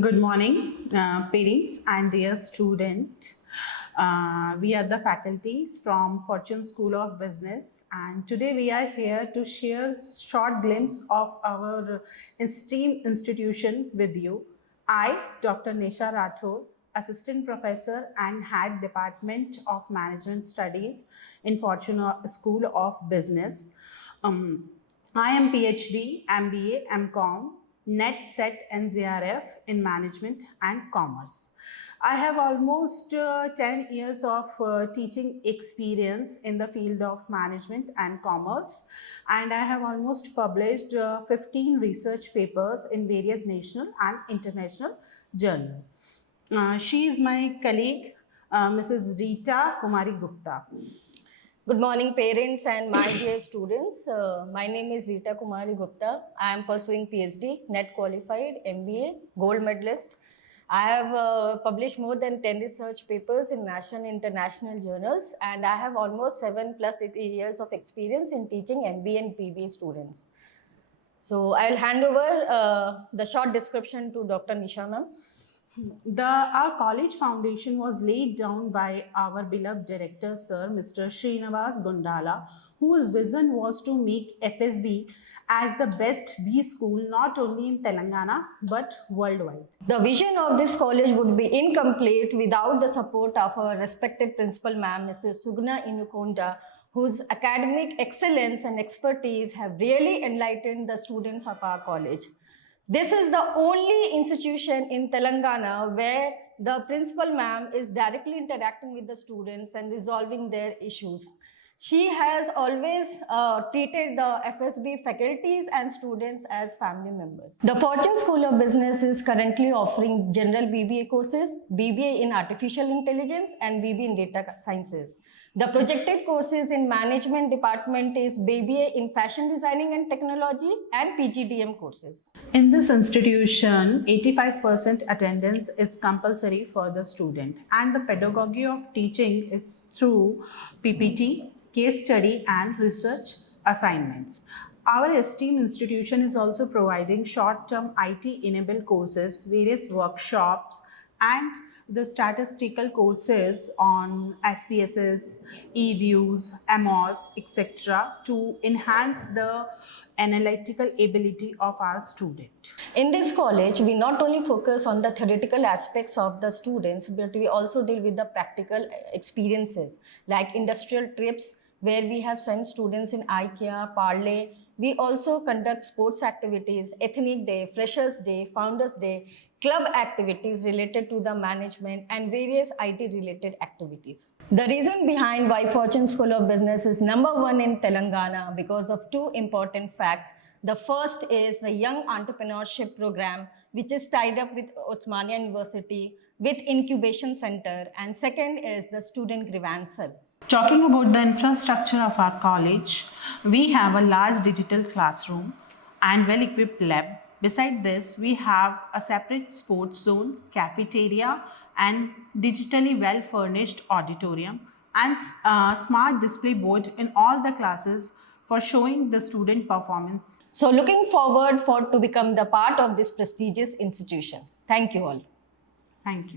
Good morning, parents and dear student. We are the faculties from Fortune School of Business, and today we are here to share short glimpse of our esteemed institution with you. I, Dr. Nisha Rathore, Assistant Professor and Head Department of Management Studies in Fortune School of Business. I am PhD, MBA, MCOM, NET, SET, and ZRF in Management and Commerce. I have almost 10 years of teaching experience in the field of management and commerce, and I have almost published 15 research papers in various national and international journals. She is my colleague, Mrs. Rita Kumari Gupta. Good morning, parents and my dear students. My name is Rita Kumari Gupta. I am pursuing PhD, NET qualified, MBA, gold medalist. I have published more than 10 research papers in national and international journals, and I have almost 7+ years of experience in teaching MBA and PBA students. So I'll hand over the short description to Dr. Nisha ma'am. Our college foundation was laid down by our beloved director, Sir Mr. Srinivas Gundala, whose vision was to make FSB as the best B school not only in Telangana but worldwide. The vision of this college would be incomplete without the support of our respected principal ma'am, Mrs. Sugna Inukonda, whose academic excellence and expertise have really enlightened the students of our college. This is the only institution in Telangana where the principal ma'am is directly interacting with the students and resolving their issues. She has always treated the FSB faculties and students as family members. The Fortune School of Business is currently offering general BBA courses, BBA in Artificial Intelligence and BBA in Data Sciences. The projected courses in Management Department is BBA in Fashion Designing and Technology and PGDM courses. In this institution, 85% attendance is compulsory for the student, and the pedagogy of teaching is through PPT, case study and research assignments. Our esteemed institution is also providing short-term IT-enabled courses, various workshops and the statistical courses on SPSS, eViews, AMOS, etc. to enhance the analytical ability of our student. In this college, we not only focus on the theoretical aspects of the students, but we also deal with the practical experiences like industrial trips, where we have sent students in IKEA, Parley. We also conduct sports activities, Ethnic Day, Freshers Day, Founders Day, club activities related to the management and various IT related activities. The reason behind why Fortune School of Business is #1 in Telangana because of two important facts. The first is the Young Entrepreneurship Program, which is tied up with Osmania University with Incubation Center, and second is the Student Grievance Cell. Talking about the infrastructure of our college, we have a large digital classroom and well-equipped lab. Beside this, we have a separate sports zone, cafeteria, and digitally well-furnished auditorium and a smart display board in all the classes for showing the student performance. So looking forward to become the part of this prestigious institution. Thank you all. Thank you.